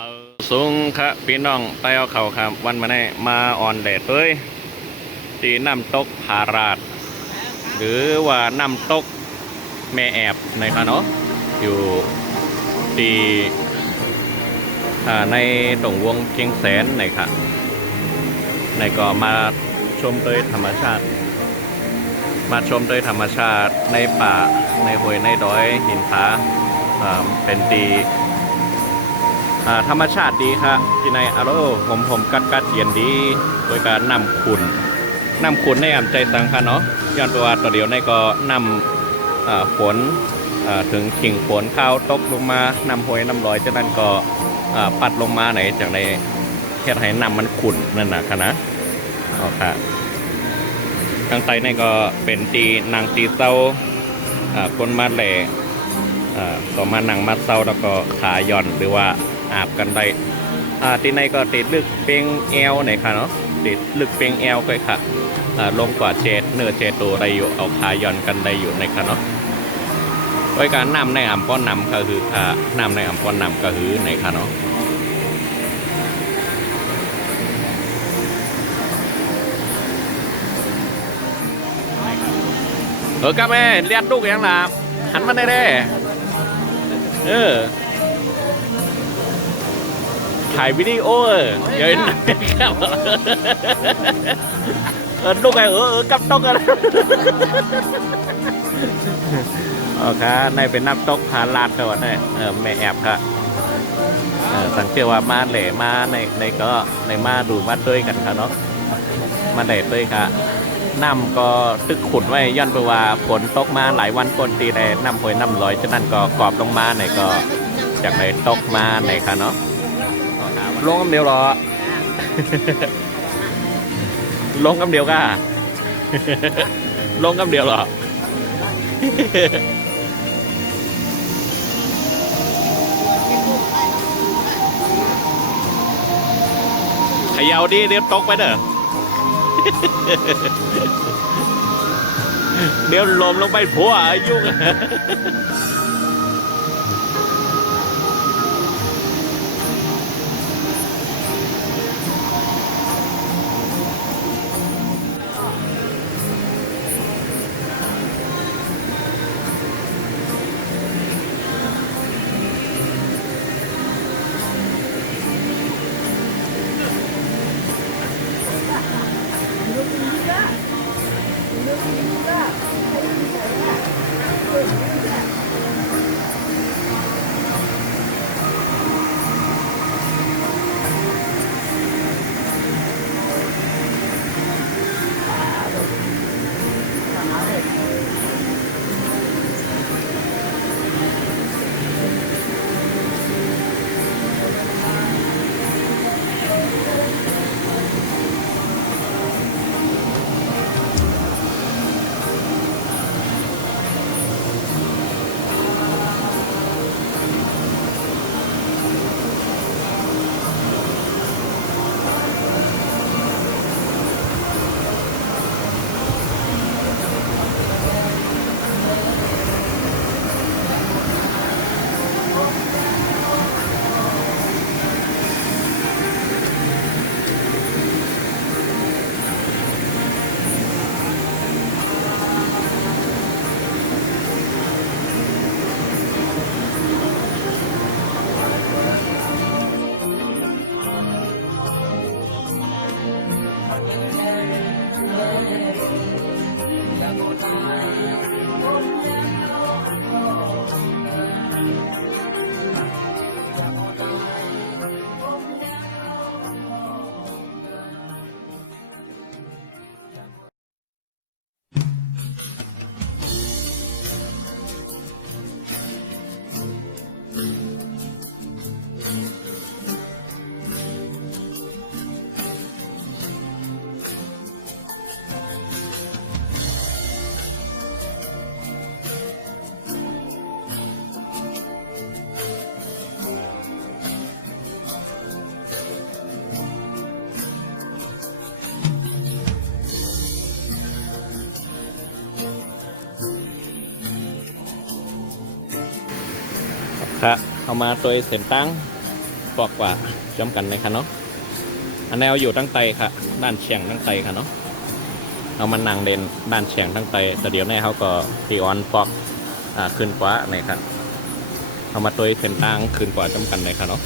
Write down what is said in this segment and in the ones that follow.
มาสูงครับพี่น้องไปเอาเขาครับ วันมาแน่มาอ่อนแดดเอ้ยตีน้ำตกผาราด หรือว่าน้ำตกแม่แอบนะครับเนาะอยู่ที่อ่าในตรงวงเชียงแสนนะครับในก็มาชมโดยธรรมชาติ มาชมโดยธรรมชาติในป่าในห้วยในดอยหินผาอ่าเป็นตี ธรรมชาติดีครับที่ในอาโรผมผมกัดกัดเย็นดี โดยการนำขุนนำขุนในอ่ำใจสังค่ะเนาะย้อนตัวตัวเดียวในก็นำอ่าฝนถึงขิงฝนข้าวตกลงมานำห้วยน้ำลอยจากนั้นก็ปัดลงมาไหนจากในเฮ็ดให้นำมันขุ่นนั่นนะครับนะเอาค่ะทางใต้นี่ก็เป็นตีนางตีเศร้าคนมาแหล่อ่าก็มานั่งมาเศร้าแล้วก็ขาย่อนหรือว่า อาบกันได้อ่าที่ในก็ติดลึกเปียงแอวไหนค่ะเนาะติดลึกเปียงแอวก็ค่ะอ่าลงกว่าเจดเนื้อเจดตัวได้อยู่เอาขาย่อนกันได้อยู่ในค่ะเนาะโดยการนำในอ่ำป้อนนำก็คืออ่านำในอ่ำป้อนนำก็คือไหนค่ะเนาะเออกลับแม่เรียนลูกยังล่ะหันมาได้เด้เออ ถ่ายวิดีโอเออเดี๋ยวนะครับเออลูกไงเออเออกับตกกันโอเคในเป็นนับตกพาลาดตัวนี่เออไม่แอบค่ะเออสังเกตว่ามาเหล่มาในในก็ในมาดูมาด้วยกันค่ะเนาะมาเหล่ด้วยค่ะน้ำก็ตึกขุดไว้ย้อนไปว่าฝนตกมาหลายวันฝนตีได้น้ำหวยน้ำลอยฉะนั้นก็กรอบลงมาไหนก็จากไหนตกมาไหนคะเนาะ ลงกำเดียวเหรอ ลงกำเดียวก้าลงกำเดียวเหรอ ขยาวดีเรียบตกไปเด้อเดี๋ยวลมลงไปผัวยุ่ง ครับเอามาตัวเส้นตั้งปอกกว่าจำกันเลยค่ะเนาะอันแนวอยู่ตั้งไตค่ะ ด้านเฉียงตั้งไตค่ะเนาะเอามันนางเด่นด้านเฉียงตั้งไตแต่เดี๋ยวแน่เขาก็ตีออนปอกอ่าขึ้นกว่าในครับเอามาตัวเส้นตั้งขึ้นกว่าจำกันเลยค่ะเนาะ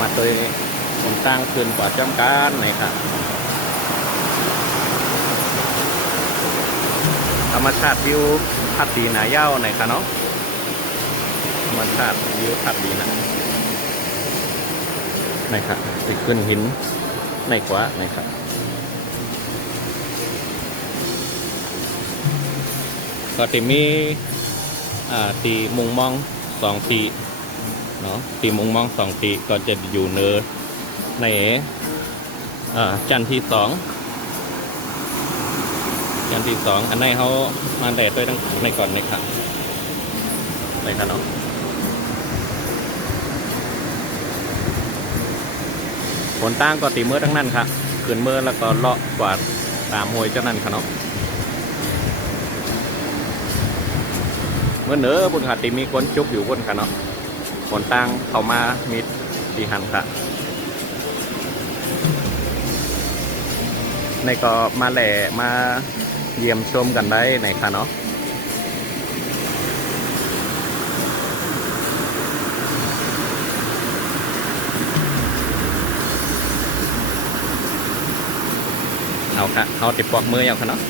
มาตัวผมตั้งคืนกว่าจำการหนครับธรรมชาติวิวทัดดีหนาเย้าหนคะเนาะธรรมชาติวิวทัดดีนะหนครับติดขึ้นหินในกว่าหนครับก็จะมีอ่าตีมุงมองสองที เนาะตีมุงมองสองตีก็จะอยู่เนอในจันที่สองจันที่สองอันไหนเขามาแดดด้วยทั้งในก่อนในค่ะในค่ะเนาะผลตั้งก็ตีเมื่อทั้งนั้นค่ะขึ้นเมื่อแล้วก็เลาะกวาดตามหวยเจ้านั่นค่ะเนาะเมื่อเหนือบนขาตีมีก้นจุกอยู่บนค่ะเนาะ ผลตั้งเขามามิดสีหันค่ะในก็มาแหล่มาเยี่ยมชมกันได้ในค่ะเนาะเอาค่ะเอาติดปลอกมืออย่างค่ะเนาะ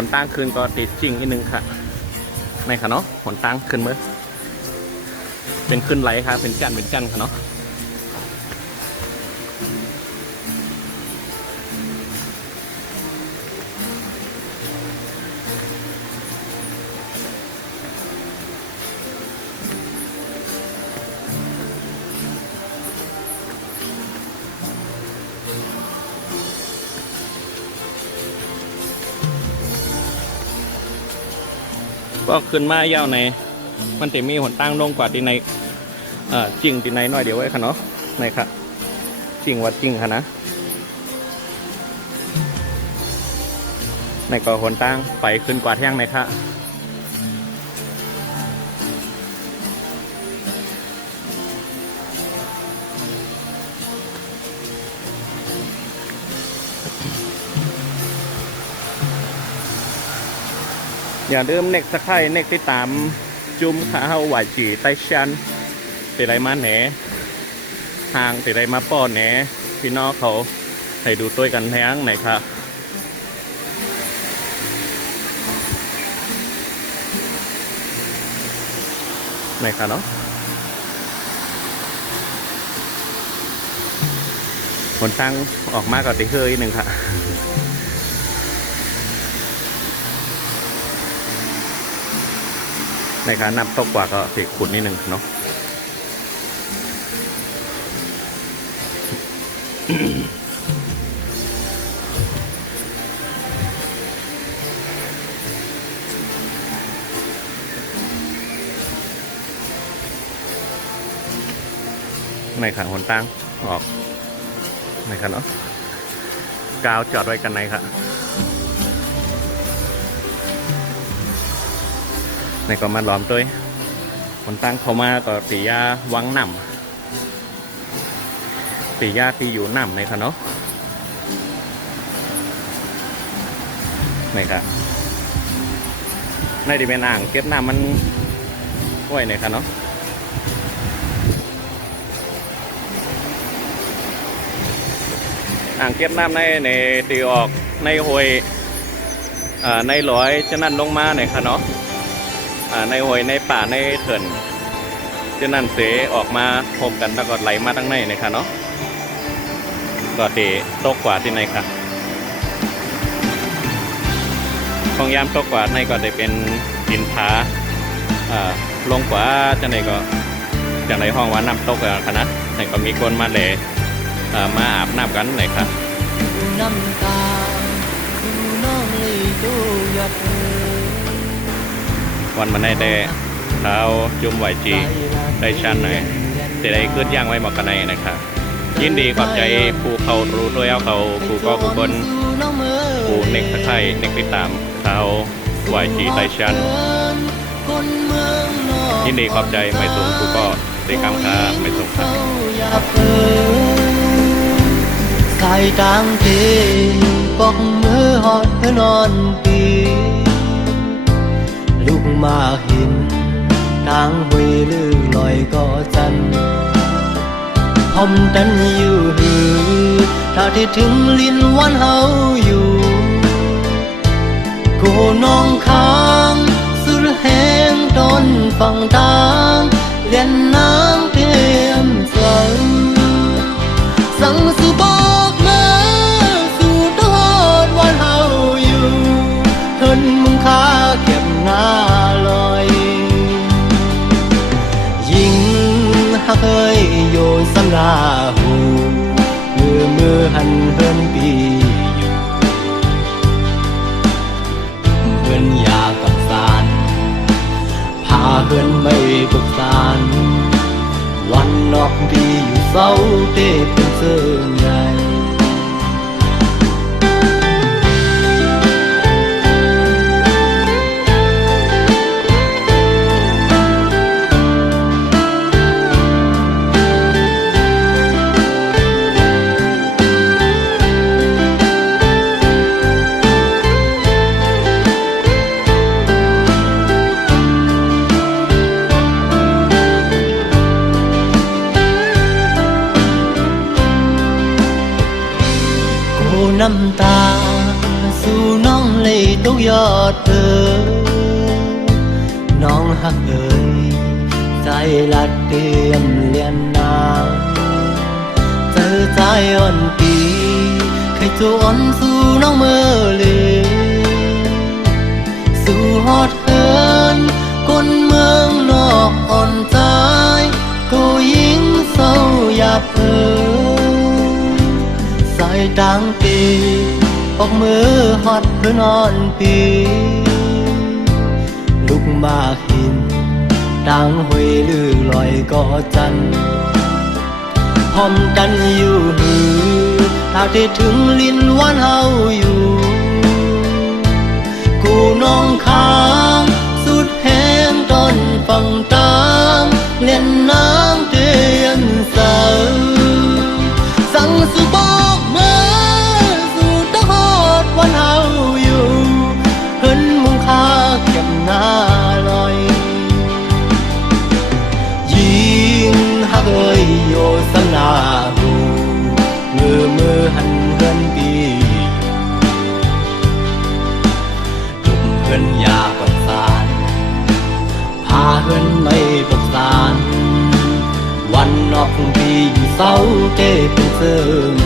ผลตั้งคืนก็ติดจริงอีกนึงค่ะไม่ค่ะเนาะผลตั้งคืนเมื่อเป็นขึ้นไหลค่ะเป็นจันเป็นจันค่ะเนาะ ก็ขึ้นมาเย้าใน มันจะมีหนตั้งลงกว่าที่ในเอ่อจริงที่ในน้อยเดียวไว้ค่ะเนาะในค่ะจริงว่าจริงค่ะนะในก็หนตั้งไปขึ้นกว่าเที่ยงในค่ะ อย่าลืมเน็กสักไข่เน็กที่ตามจุ่มขาเฮาไหวจีไตชันติไรมาแหนทางติไรมาป้อนแหนพี่น้องเขาให้ดูตัวกันแท้งไหนครับไหนครับเนาะผลทางออกมาก็ติเฮยหนึ่งค่ะ ในการนำตกกว่าก็สิขุดนิดนึงเนาะในขังหนตั้งออกในขันเนาะกาวจอดไว้กันไหนครับ ในก็มาล้อมด้วยคนตั้งเขามาก็ตียาวังหนำตียาที่อยู่หนำในค่ะเนาะในค่ะในที่เป็นอ่างเก็บน้ำมันไว้ในค่ะเนาะอ่างเก็บน้ำในในตีออกในห้วยในหลอยจะนั่นลงมาในค่ะเนาะ ในหอยในป่าในเถื่อนจะนั่นเสออกมาพบกันแล้วก็ไหลมาทั้งในนะครับเนาะก็ตีตกกว่าที่ไหนครับของยามตกกว่าในก็ได้เป็นดินผาอ่าลงกว่าจังไดก็จังไดห้องว่าน้ำตกคณะในก็มีคนมาแหล่ามาอาบน้ำกันเลยครับน้ำตาดูน้องเลยดูหยดเอ่ย วันมาในได้เท้าจุ่มไหวจีได้ชั้นหน่อยจะได้ขึ้นย่างไว้หมอกกันในนะครับยินดีขอบใจผู้เขารู้ด้วยเอาเขาผู้ก็ผู้คนผู้เน็กตะไคร่เน็กติดตามเขาไหวจีไตชันคนยินดีขอบใจไม่สูงผู้ก็ได้กำค้าไม่สูงครับอยากเอ่ยสายตางเทปอกมือหอดเพื่อนอนปี มาเห็นทางหุยลือลอยก็จันหอมดันอยู่หือถ้าที่ถึงลินวันเฮาอยู่กูน้องค้างสุดแหงตนฝั่งทางเลียนนา เฮินไม่บกสาวันนอกดีอยู่เศร้าเตเป็นเสื่อ ลัดเตรียมเลียนนาเจอใจอ่อนปีเคยจวนสู่น้องเมื่อเลยสู่ฮอดเฮินคนเมืองนอกอ่อนใจกูยิงเศร้าหยาบเอ่ยสายดังตีออกมือฮอดเพื่อนอนปีลุกมาหิน ดังหวยลือลอยก็จันพร้อมกันอยู่หือถ้าที่ถึงลินวันเฮาอยู่ กูน้องค้างสุดแหงต้นฟังตามเล่นน้ำเตียนเสาสังสู่บ วันนอ